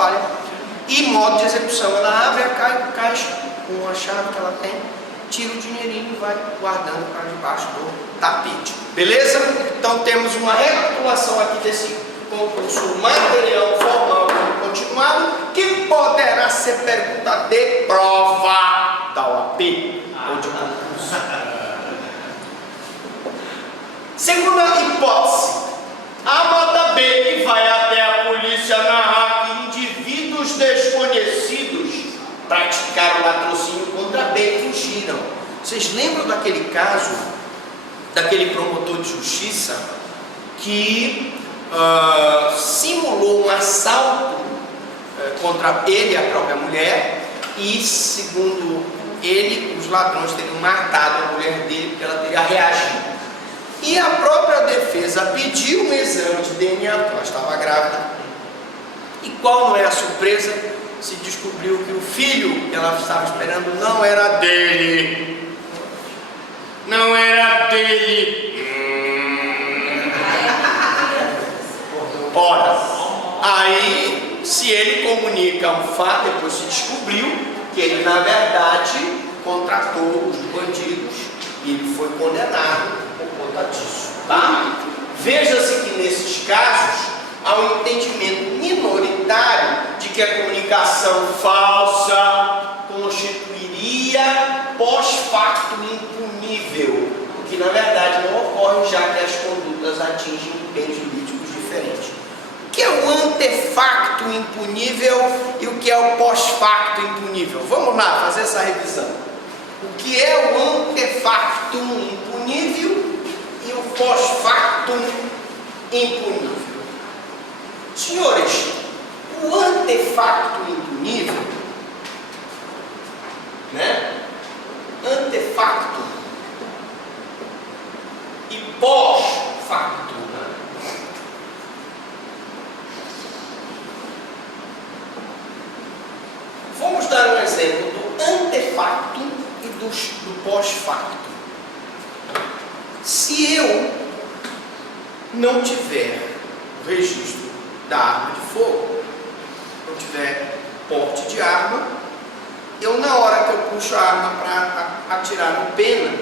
trabalha. E modo de execução, ela abre a caixa com a chave que ela tem, tira o dinheirinho e vai guardando para debaixo do tapete. Beleza? Então temos uma recapitulação aqui desse concurso material formal e continuado, que poderá ser pergunta de prova da OAB ou de concurso. Segunda hipótese, a nota B, que vai até a polícia narrar que indivíduos desconhecidos praticaram latrocínio contra B e fugiram. Vocês lembram daquele caso, daquele promotor de justiça que simulou um assalto contra ele e a própria mulher, e segundo ele, os ladrões teriam matado a mulher dele porque ela teria reagido. E a própria defesa pediu um exame de DNA, porque ela estava grávida. E qual não é a surpresa? Se descobriu que o filho que ela estava esperando não era dele. Não era dele. Ora, aí se ele comunica um fato, depois se descobriu que ele na verdade contratou os bandidos e ele foi condenado por conta disso, tá? Veja-se que nesses casos há um entendimento minoritário de que a comunicação falsa constituiria pós-facto impunível, o que na verdade não ocorre, já que as condutas atingem bens jurídicos diferentes. O que é o antefacto impunível e o que é o pós-facto impunível? Vamos lá fazer essa revisão. O que é o antefacto impunível e o pós-facto impunível? Senhores, o antefacto impunível, né? Antefacto e pós-facto. Vamos dar um exemplo do antefacto e do pós-facto. Se eu não tiver o registro da arma de fogo, não tiver porte de arma, eu na hora que eu puxo a arma para atirar no pena,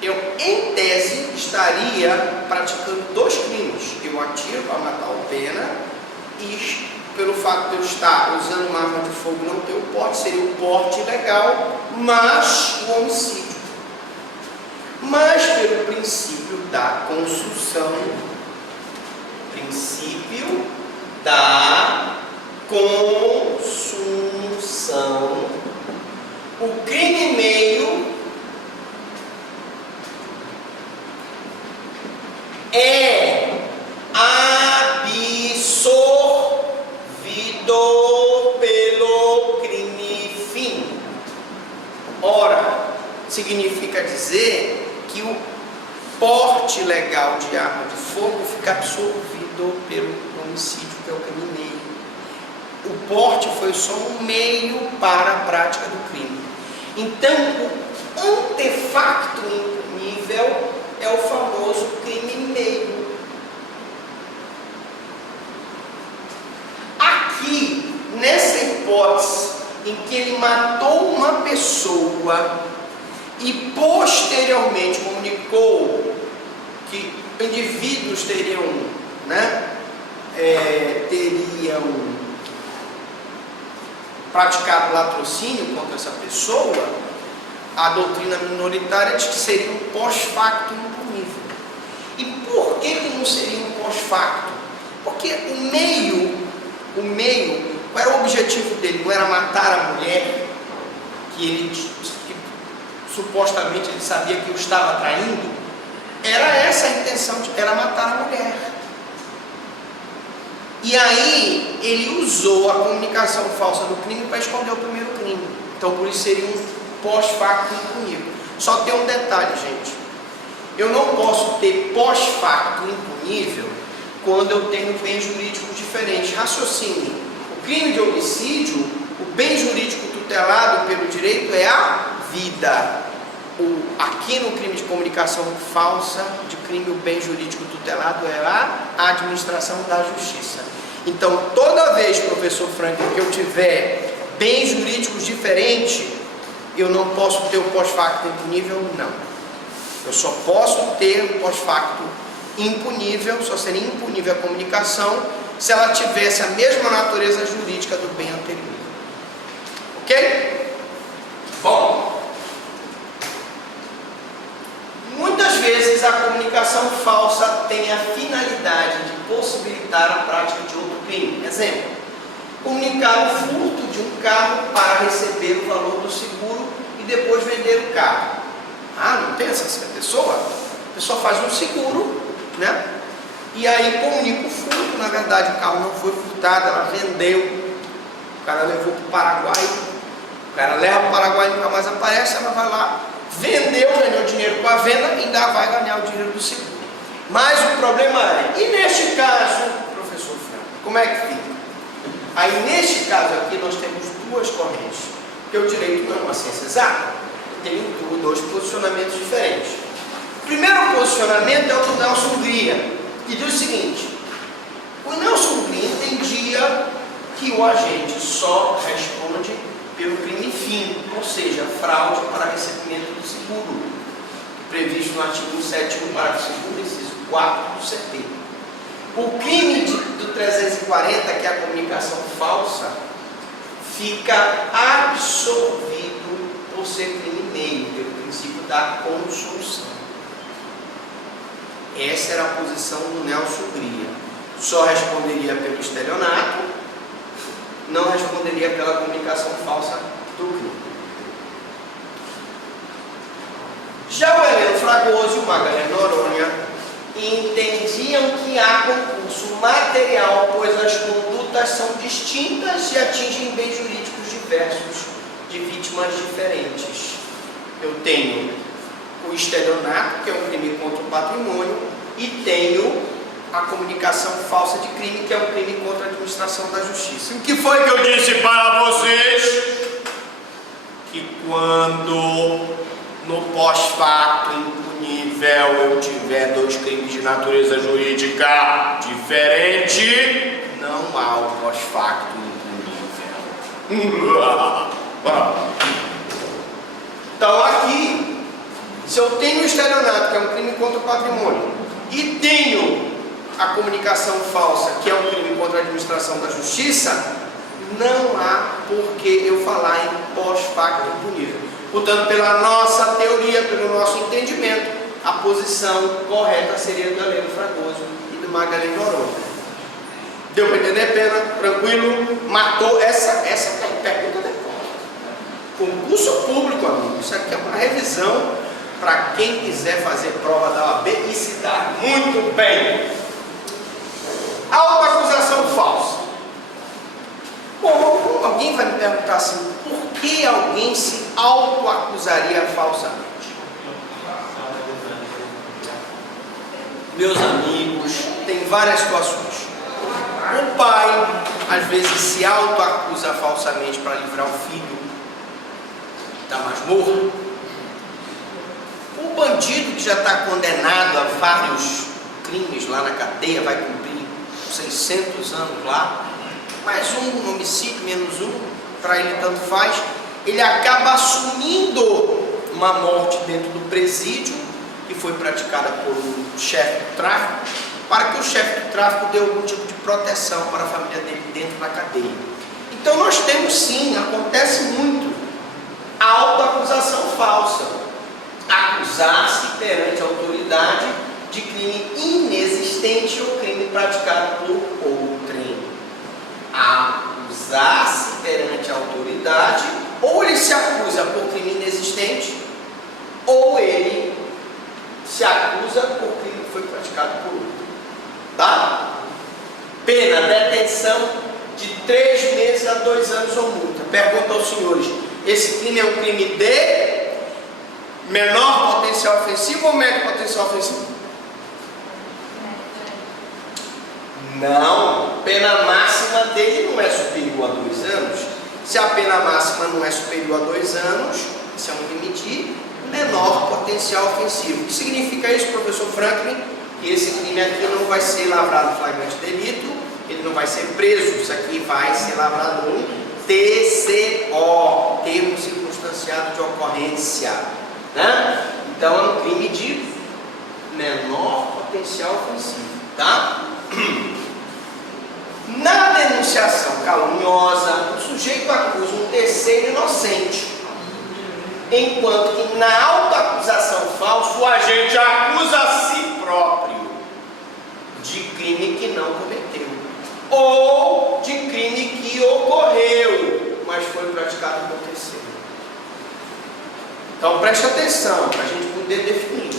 eu em tese estaria praticando dois crimes. Eu atiro para matar o pena e pelo fato de eu estar usando uma arma de fogo e não ter o porte, seria o porte ilegal, mas o homicídio. Mas pelo princípio da construção, princípio da consunção, o crime meio é absorvido pelo crime fim. Ora, significa dizer que o porte legal de arma de fogo fica absorvido pelo homicídio, que é o crime meio. O porte foi só um meio para a prática do crime. Então, o antefacto impunível é o famoso crime meio. Aqui, nessa hipótese em que ele matou uma pessoa e posteriormente comunicou que indivíduos teriam praticado latrocínio contra essa pessoa, a doutrina minoritária diz que seria um pós-facto impunível. E por que não seria um pós-facto? Porque o meio, qual era o objetivo dele? Não era matar a mulher, que supostamente ele sabia que o estava traindo? Era essa a intenção, era matar a mulher. E aí ele usou a comunicação falsa do crime para esconder o primeiro crime. Então por isso seria um pós-facto impunível. Só tem um detalhe, gente. Eu não posso ter pós-facto impunível quando eu tenho bens jurídicos diferentes. Raciocínio. O crime de homicídio, o bem jurídico tutelado pelo direito é a vida. Aqui no crime de comunicação falsa de crime, o bem jurídico tutelado é a administração da justiça. Então, toda vez, professor Franklin, que eu tiver bens jurídicos diferentes, eu não posso ter o pós-facto impunível? Não. Eu só posso ter o pós-facto impunível, só seria impunível a comunicação, se ela tivesse a mesma natureza jurídica do bem anterior. Ok? Bom, muitas vezes a comunicação falsa tem a finalidade de possibilitar a prática de outro crime. Exemplo, comunicar o furto de um carro para receber o valor do seguro e depois vender o carro. Ah, não tem essa pessoa? A pessoa faz um seguro, né? E aí comunica o furto. Na verdade, o carro não foi furtado, ela vendeu. O cara levou para o Paraguai. O cara leva para o Paraguai e nunca mais aparece. Ela vai lá, vendeu, ganhou dinheiro com a venda e ainda vai ganhar o dinheiro do seguro. Mas o problema é, e neste caso, professor Franco, como é que fica? Aí neste caso aqui nós temos duas correntes. Porque o direito não é uma ciência exata. Tem dois posicionamentos diferentes. O primeiro posicionamento é o do Nelson Gria, que diz o seguinte: o Nelson Gria entendia que o agente só responde pelo crime fim, ou seja, fraude para recebimento do seguro, previsto no artigo 7º, parágrafo 2º, inciso 4 do CP. O crime do 340, que é a comunicação falsa, fica absolvido por ser crime meio, pelo princípio da consunção. Essa era a posição do Nelson Gria. Só responderia pelo estelionato, não responderia pela comunicação falsa do crime. Já o Heleno Fragoso e o Magalhães Noronha entendiam que há concurso material, pois as condutas são distintas e atingem bens jurídicos diversos de vítimas diferentes. Eu tenho o estelionato, que é um crime contra o patrimônio, e tenho a comunicação falsa de crime, que é um crime contra a administração da justiça. O que foi que eu disse para vocês? Que quando no pós-facto impunível eu tiver dois crimes de natureza jurídica diferente, não há o pós-facto impunível. Então aqui, se eu tenho o estelionato, que é um crime contra o patrimônio, e tenho a comunicação falsa, que é um crime contra a administração da justiça, não há por que eu falar em pós-facto impunível. Portanto, pela nossa teoria, pelo nosso entendimento, a posição correta seria do Heleno Fragoso e do Magalhães Noronha. Deu para entender, Pena? Tranquilo? Matou essa pergunta da concurso público, amigo. Isso aqui é uma revisão para quem quiser fazer prova da OAB e se dar muito bem. Autoacusação falsa. Bom, alguém vai me perguntar assim: por que alguém se autoacusaria falsamente? Meus amigos, tem várias situações. O pai, às vezes, se autoacusa falsamente para livrar o filho da masmorra. O bandido que já está condenado a vários crimes lá na cadeia, vai cumprir 600 anos lá, mais um homicídio, menos um, para ele tanto faz, ele acaba assumindo uma morte dentro do presídio, que foi praticada por um chefe do tráfico, para que o chefe do tráfico dê algum tipo de proteção para a família dele dentro da cadeia. Então nós temos sim, acontece muito, a autoacusação falsa. Acusar-se perante a autoridade de crime inexistente ou crime praticado por outrem. Acusar-se perante a autoridade, ou ele se acusa por crime inexistente, ou ele se acusa por crime que foi praticado por outro. Tá? Pena, detenção de 3 meses a 2 anos ou multa. Pergunta aos senhores: esse crime é um crime de menor potencial ofensivo ou médio potencial ofensivo? Não, pena máxima dele não é superior a 2 anos. Se a pena máxima não é superior a 2 anos, isso é um crime de menor potencial ofensivo. O que significa isso, professor Franklin? Que esse crime aqui não vai ser lavrado flagrante delito ele não vai ser preso, isso aqui vai ser lavrado um TCO, termo circunstanciado de ocorrência, né? Então é um crime de menor potencial ofensivo, tá? Na denunciação caluniosa, o sujeito acusa um terceiro inocente, enquanto que na autoacusação falsa o agente acusa a si próprio de crime que não cometeu, ou de crime que ocorreu, mas foi praticado por terceiro. Então preste atenção, para a gente poder definir.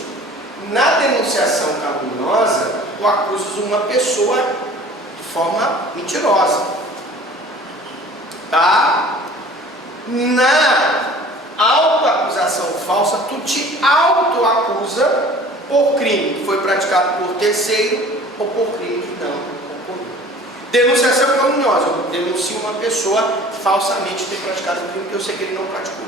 Na denunciação caluniosa, tu acusas uma pessoa de forma mentirosa, tá? Na autoacusação falsa, tu te autoacusa por crime que foi praticado por terceiro ou por crime que não ocorreu. Denunciação caluniosa, eu denuncio uma pessoa falsamente ter praticado um crime que eu sei que ele não praticou.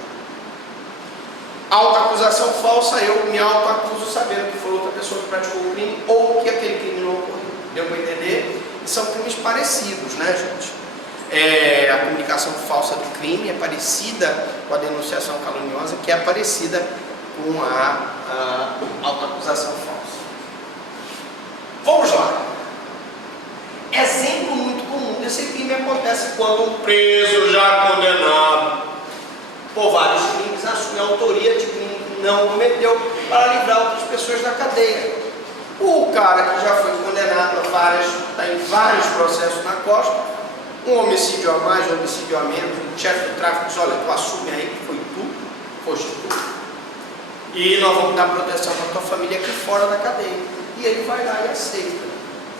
Autoacusação falsa, eu me autoacuso sabendo que foi outra pessoa que praticou o crime ou que aquele crime não ocorreu. Deu para entender? E são crimes parecidos, né, gente? A comunicação falsa do crime é parecida com a denunciação caluniosa, que é parecida com a autoacusação falsa. Vamos lá. Exemplo muito comum desse crime acontece quando um preso já condenado por vários crimes assume a autoria de crime que não cometeu para livrar outras pessoas da cadeia. O cara que já foi condenado está em vários processos na costa, um homicídio a mais, um homicídio a menos, um chefe do tráfico diz, olha, tu assume aí que foi tu, foste tu, e nós vamos dar proteção para tua família aqui fora da cadeia. E ele vai lá e aceita.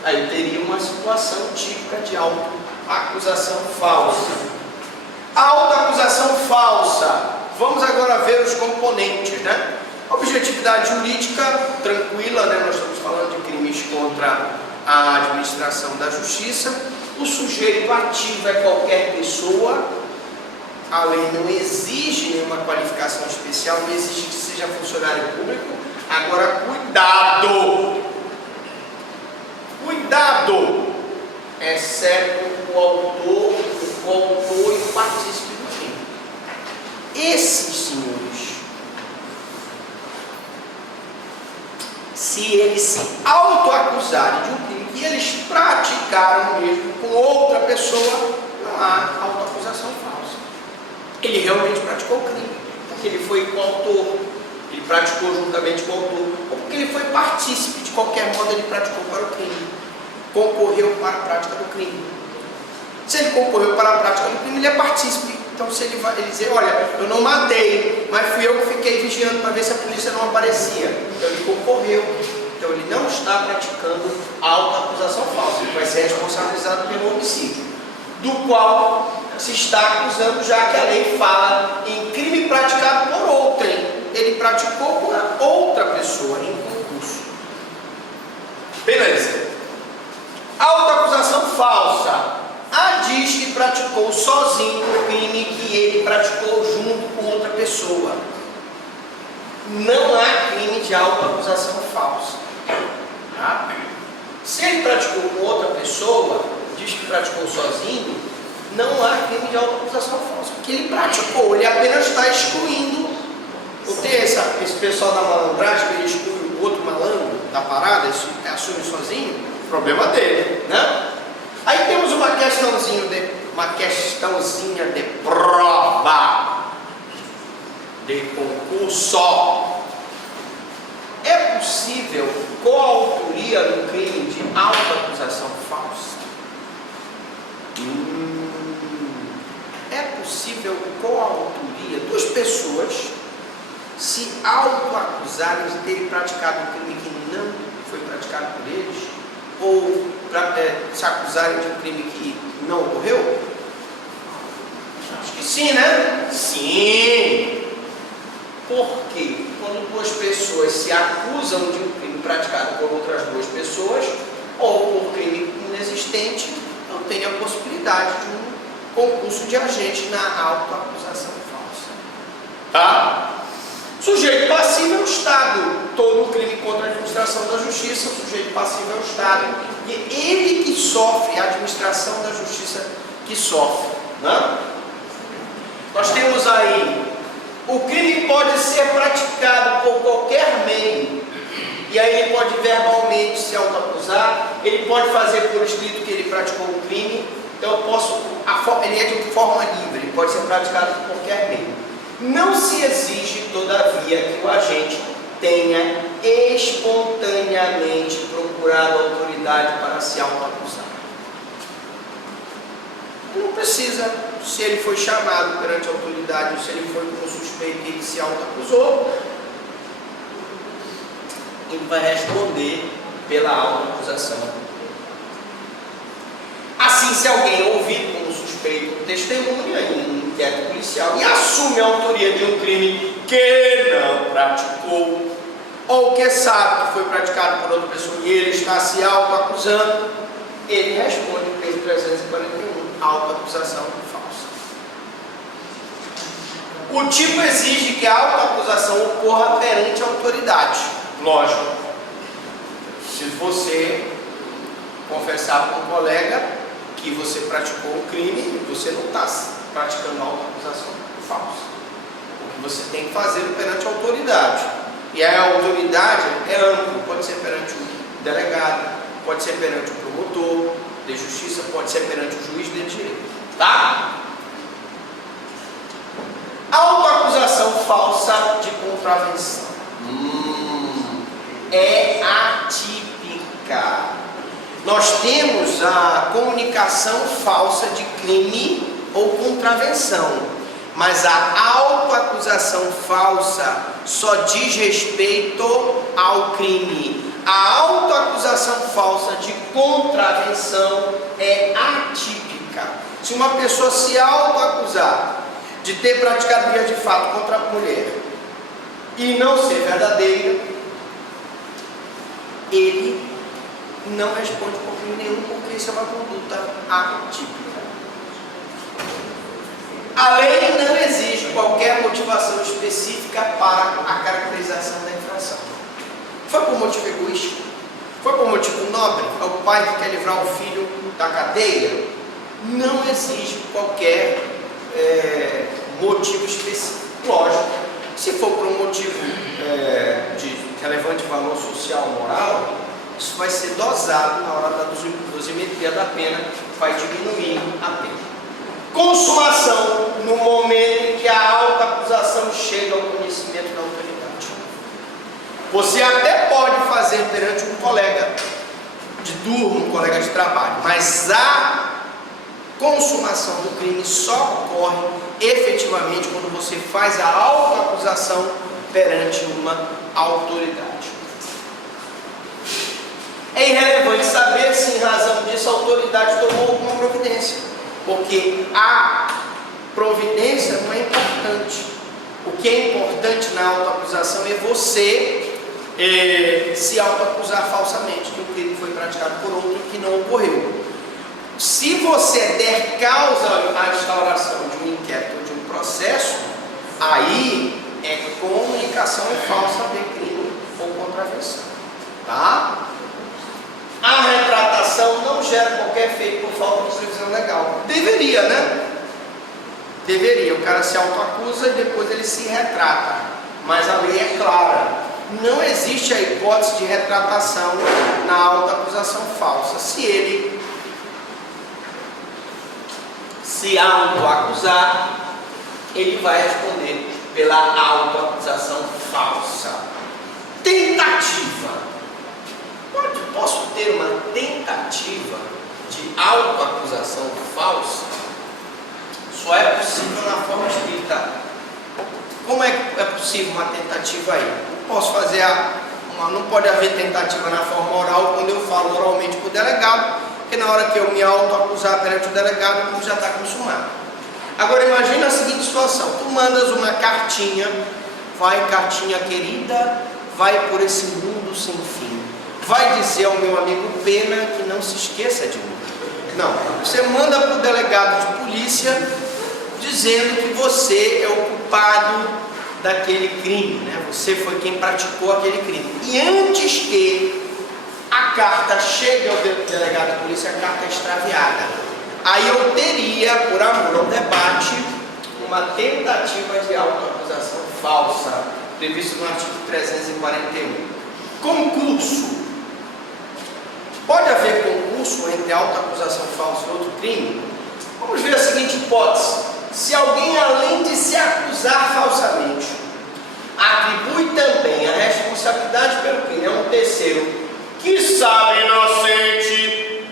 Aí teria uma situação típica de autoacusação falsa. Autoacusação falsa. Vamos agora ver os componentes, né? Objetividade jurídica, tranquila, né? Nós estamos falando de crimes contra a administração da justiça. O sujeito ativo é qualquer pessoa. A lei não exige nenhuma qualificação especial, não exige que seja funcionário público. Agora, cuidado! Cuidado! Exceto o autor e o partícipe do crime. Esses senhores, se eles se autoacusarem de um crime que eles praticaram mesmo com outra pessoa, não há autoacusação falsa. Ele realmente praticou o crime, porque ele foi coautor, ele praticou juntamente com o autor, ou porque ele foi partícipe, de qualquer modo ele praticou para o crime, concorreu para a prática do crime. Se ele concorreu para a prática do crime, ele é partícipe. Então se ele vai dizer, olha, eu não matei, mas fui eu que fiquei vigiando para ver se a polícia não aparecia. Então ele concorreu. Então ele não está praticando a autoacusação falsa. Ele vai ser responsabilizado pelo homicídio, do qual se está acusando, já que a lei fala em crime praticado por outrem. Ele praticou por outra pessoa em concurso. Beleza. Autoacusação falsa. Diz que praticou sozinho o crime que ele praticou junto com outra pessoa. Não há crime de autoacusação falsa. Tá? Se ele praticou com outra pessoa, diz que praticou sozinho, não há crime de autoacusação falsa, porque ele praticou, ele apenas está excluindo. Não tem esse pessoal da malandragem que ele exclui o outro malandro da parada, ele assume sozinho, problema dele, né? Aí temos uma questãozinha de prova de concurso. É possível coautoria no crime de autoacusação falsa? É possível coautoria? Duas pessoas se autoacusarem de terem praticado um crime que não foi praticado por eles, ou se acusarem de um crime que não ocorreu? Acho que sim, né? Sim! Por quê? Quando duas pessoas se acusam de um crime praticado por outras duas pessoas, ou por crime inexistente, não tem a possibilidade de um concurso de agente na autoacusação falsa. Tá? Sujeito passivo é o Estado. Todo crime contra a administração da justiça, o sujeito passivo é o Estado. E ele que sofre, a administração da justiça que sofre. Né? Nós temos aí, o crime pode ser praticado por qualquer meio. E aí ele pode verbalmente se autoacusar, ele pode fazer por escrito que ele praticou o crime. Então eu posso, ele é de forma livre, ele pode ser praticado por qualquer meio. Não se exige, todavia, que o agente tenha espontaneamente procurado a autoridade para se autoacusar. Não precisa, se ele foi chamado perante a autoridade, ou se ele foi como suspeito e ele se autoacusou, ele vai responder pela autoacusação. Assim, se alguém ouvir como suspeito testemunha em um inquérito policial e assume a autoria de um crime que não praticou, ou que sabe que foi praticado por outra pessoa e ele está se autoacusando, ele responde pelo 341, autoacusação falsa. O tipo exige que a autoacusação ocorra perante a autoridade. Lógico, se você confessar para um colega que você praticou um crime, você não está praticando autoacusação falsa. O que você tem que fazer é perante a autoridade. E a autoridade é ampla, pode ser perante o delegado, pode ser perante o promotor de justiça, pode ser perante o juiz de direito. Tá? Autoacusação falsa de contravenção. É atípica. Nós temos a comunicação falsa de crime ou contravenção, mas a autoacusação falsa só diz respeito ao crime. A autoacusação falsa de contravenção é atípica. Se uma pessoa se autoacusar de ter praticado via de fato contra a mulher e não ser verdadeira, ele não responde por crime nenhum, porque isso é uma conduta atípica. A lei não exige qualquer motivação específica para a caracterização da infração. Foi por motivo egoístico? Foi por motivo nobre? É o pai que quer livrar o filho da cadeia? Não exige qualquer motivo específico. Lógico, se for por um motivo de relevante valor social, moral, isso vai ser dosado na hora da dosimetria da pena, vai diminuir a pena. Consumação, no momento em que a autoacusação chega ao conhecimento da autoridade. Você até pode fazer perante um colega de turno, um colega de trabalho, mas a consumação do crime só ocorre efetivamente quando você faz a autoacusação perante uma autoridade. É irrelevante saber se, em razão disso, a autoridade tomou alguma providência, porque a providência não é importante. O que é importante na autoacusação é você se autoacusar falsamente que o crime foi praticado por outro que não ocorreu. Se você der causa à instauração de um inquérito ou de um processo, aí é comunicação falsa de crime ou contravenção. Tá? A retratação não gera qualquer efeito por falta de previsão legal. Deveria, né? Deveria. O cara se autoacusa e depois ele se retrata. Mas a lei é clara. Não existe a hipótese de retratação na autoacusação falsa. Se ele se autoacusar, ele vai responder pela autoacusação falsa. Tentativa. Posso ter uma tentativa de autoacusação falsa? Só é possível na forma escrita. Como é possível uma tentativa aí? Não posso fazer não pode haver tentativa na forma oral quando eu falo oralmente para o delegado, porque na hora que eu me autoacusar perante o delegado, como já está consumado. Agora imagina a seguinte situação: tu mandas uma cartinha, vai cartinha querida, vai por esse mundo sem fim. Vai dizer ao meu amigo Pena que não se esqueça de mim. Não, você manda para o delegado de polícia dizendo que você é o culpado daquele crime, né? Você foi quem praticou aquele crime. E antes que a carta chegue ao delegado de polícia, a carta é extraviada. Aí eu teria, por amor ao debate, uma tentativa de autoacusação falsa, previsto no artigo 341. Concurso. Pode haver concurso entre autoacusação falsa e outro crime? Vamos ver a seguinte hipótese. Se alguém, além de se acusar falsamente, atribui também a responsabilidade pelo crime a um terceiro que sabe inocente,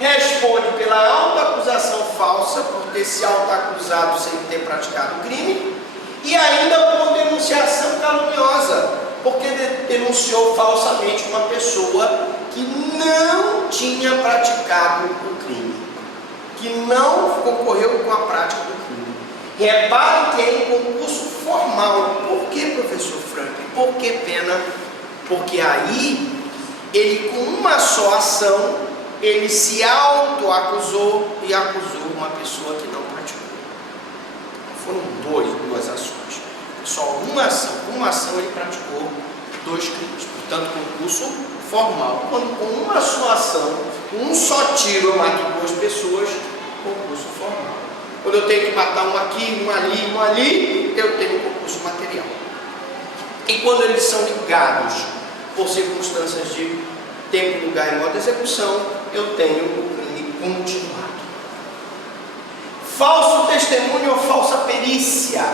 responde pela autoacusação falsa por ter se autoacusado sem ter praticado o crime, e ainda por denunciação caluniosa, porque denunciou falsamente uma pessoa que não tinha praticado o crime, que não concorreu com a prática do crime. Reparem que é em concurso formal. Por que, professor Frank? Por que pena? Porque aí, ele com uma só ação, ele se autoacusou e acusou uma pessoa que não praticou. Foram duas ações. Só uma ação ele praticou 2 crimes. Portanto, concurso formal. Quando com uma só ação, um só tiro eu mato 2 pessoas, concurso formal. Quando eu tenho que matar um aqui, um ali, eu tenho concurso material. E quando eles são ligados por circunstâncias de tempo, lugar e modo de execução, eu tenho o crime continuado. Falso testemunho ou falsa perícia?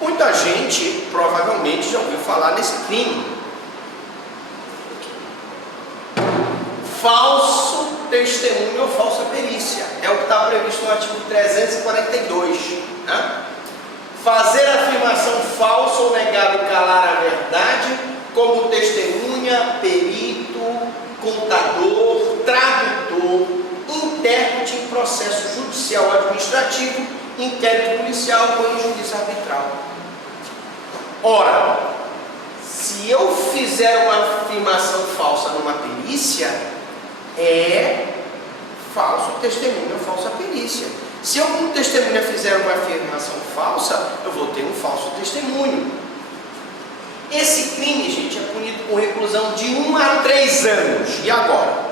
Muita gente provavelmente já ouviu falar nesse crime. Falso testemunho ou falsa perícia é o que está previsto no artigo 342, né? Fazer afirmação falsa ou negar ou calar a verdade como testemunha, perito, contador, tradutor, intérprete em processo judicial ou administrativo, inquérito policial ou em juízo arbitral. Ora, se eu fizer uma afirmação falsa numa perícia, é falso testemunho ou falsa perícia. Se eu como testemunha fizer uma afirmação falsa, eu vou ter um falso testemunho. Esse crime, gente, é punido com reclusão de 1 a 3 anos. E agora?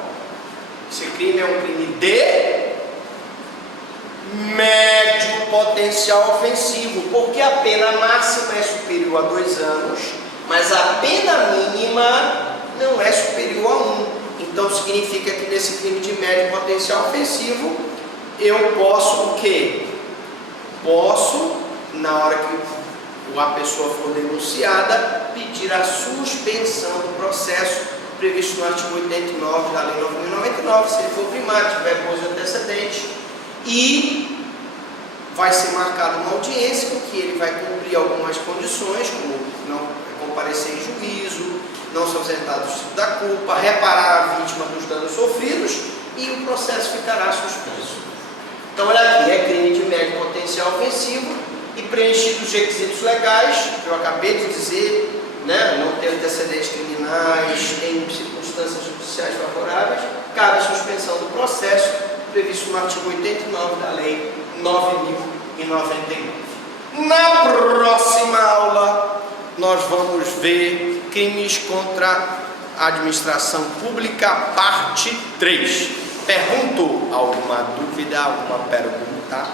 Esse crime é um crime de médio potencial ofensivo, porque a pena máxima é superior a 2 anos, mas a pena mínima não é superior a 1. Então significa que nesse crime de médio potencial ofensivo, eu posso o quê? Posso, na hora que a pessoa for denunciada, pedir a suspensão do processo previsto no artigo 89 da Lei 9.099, se ele for primário, tiver gozo de antecedente, e vai ser marcada uma audiência em que ele vai cumprir algumas condições, como não comparecer em juízo, não se ausentar do sítio da culpa, reparar a vítima dos danos sofridos, e o processo ficará suspenso. Então olha aqui, é crime de médio potencial ofensivo e preenchidos os requisitos legais, que eu acabei de dizer, né? Não ter antecedentes criminais, em circunstâncias judiciais favoráveis, cabe a suspensão do processo previsto no artigo 89 da Lei 9.099. Na próxima aula, nós vamos ver crimes contra a administração pública, parte 3. Pergunto, alguma dúvida, alguma pergunta?